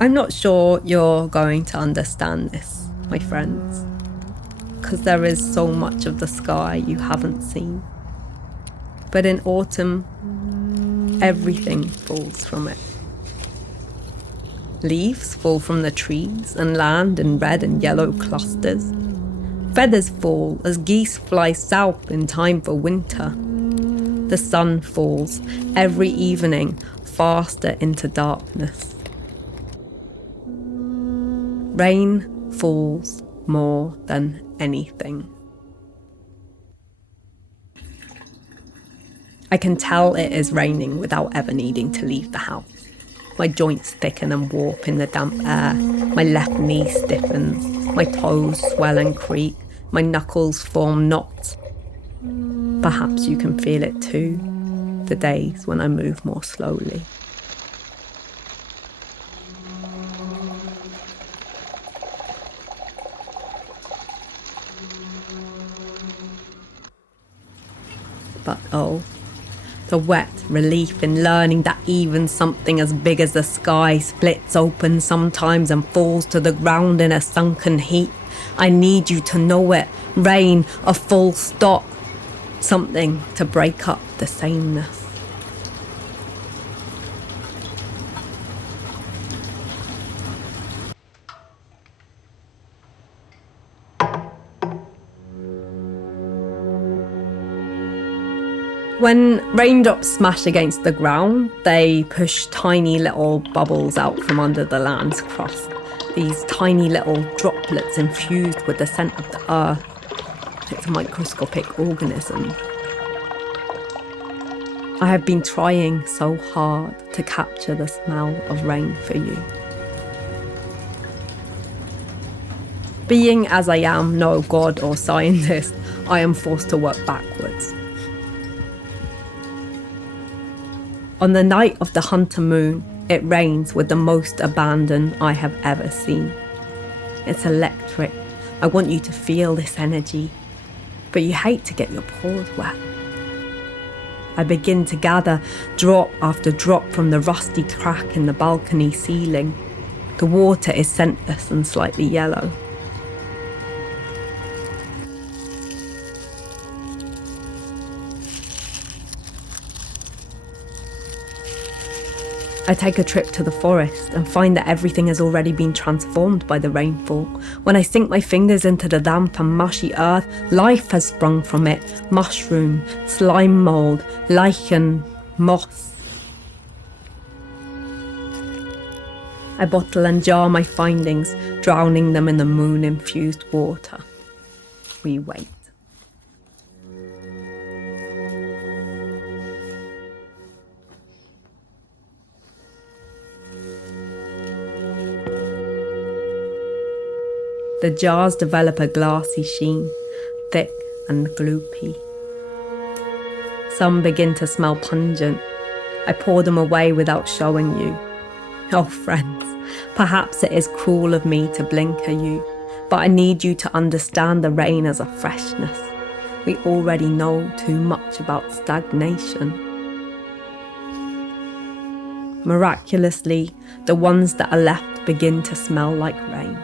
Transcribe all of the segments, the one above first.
I'm not sure you're going to understand this, my friends, because there is so much of the sky you haven't seen. But in autumn, everything falls from it. Leaves fall from the trees and land in red and yellow clusters. Feathers fall as geese fly south in time for winter. The sun falls every evening faster into darkness. Rain falls more than anything. I can tell it is raining without ever needing to leave the house. My joints thicken and warp in the damp air. My left knee stiffens. My toes swell and creak. My knuckles form knots. Perhaps you can feel it too, the days when I move more slowly. But oh, the wet relief in learning that even something as big as the sky splits open sometimes and falls to the ground in a sunken heap. I need you to know it. Rain, a full stop. Something to break up the sameness. When raindrops smash against the ground, they push tiny little bubbles out from under the land's crust. These tiny little droplets infused with the scent of the earth. It's a microscopic organism. I have been trying so hard to capture the smell of rain for you. Being as I am no god or scientist, I am forced to work backwards. On the night of the hunter moon, it rains with the most abandon I have ever seen. It's electric. I want you to feel this energy, but you hate to get your paws wet. I begin to gather drop after drop from the rusty crack in the balcony ceiling. The water is scentless and slightly yellow. I take a trip to the forest and find that everything has already been transformed by the rainfall. When I sink my fingers into the damp and mushy earth, life has sprung from it. Mushroom, slime mold, lichen, moss. I bottle and jar my findings, drowning them in the moon-infused water. We wait. The jars develop a glassy sheen, thick and gloopy. Some begin to smell pungent. I pour them away without showing you. Oh, friends, Perhaps it is cruel of me to blinker you, but I need you to understand the rain as a freshness. We already know too much about stagnation. Miraculously, the ones that are left begin to smell like rain.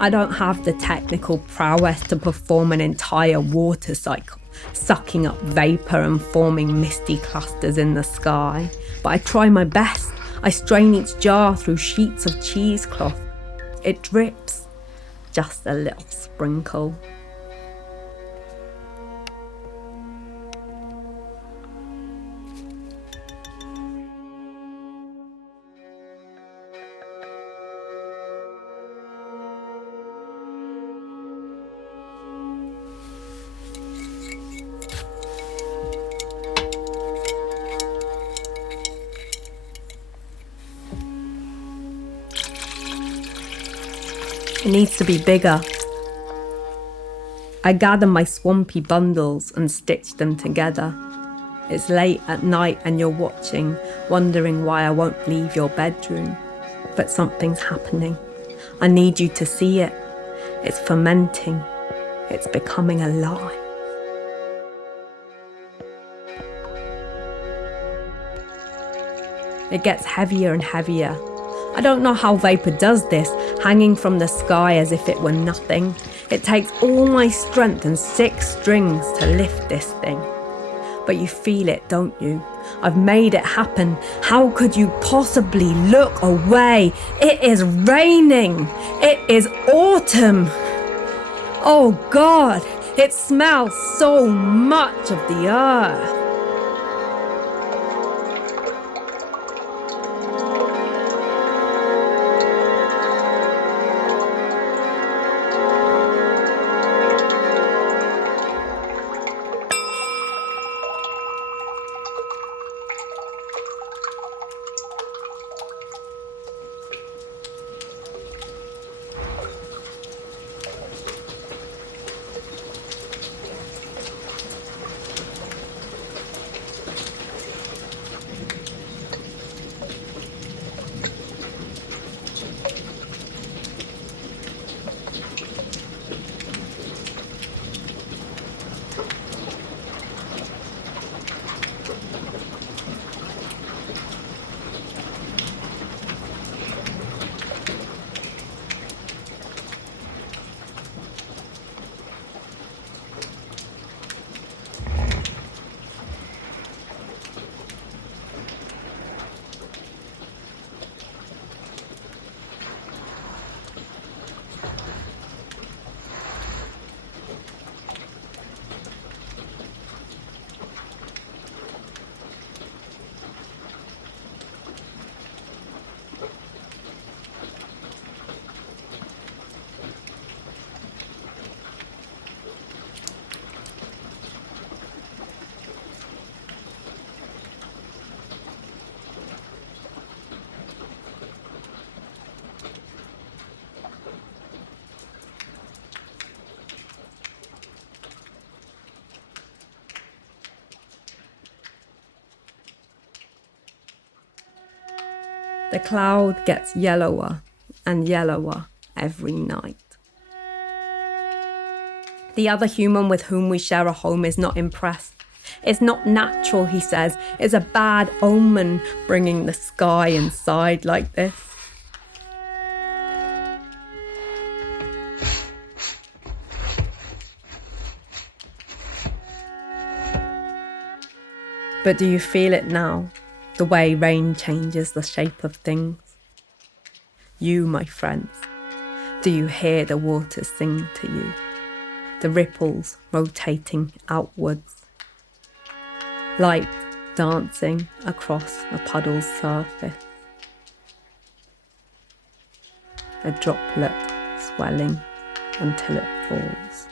I don't have the technical prowess to perform an entire water cycle, sucking up vapour and forming misty clusters in the sky. But I try my best. I strain each jar through sheets of cheesecloth. It drips, just a little sprinkle. It needs to be bigger. I gather my swampy bundles and stitch them together. It's late at night and you're watching, wondering why I won't leave your bedroom. But something's happening. I need you to see it. It's fermenting. It's becoming alive. It gets heavier and heavier. I don't know how vapour does this, hanging from the sky as if it were nothing. It takes all my strength and 6 strings to lift this thing. But you feel it, don't you? I've made it happen. How could you possibly look away? It is raining. It is autumn. Oh God, it smells so much of the earth. The cloud gets yellower and yellower every night. The other human with whom we share a home is not impressed. It's not natural, he says. It's a bad omen bringing the sky inside like this. But do you feel it now? The way rain changes the shape of things. You, my friends, do you hear the water sing to you? The ripples rotating outwards. Light dancing across a puddle's surface. A droplet swelling until it falls.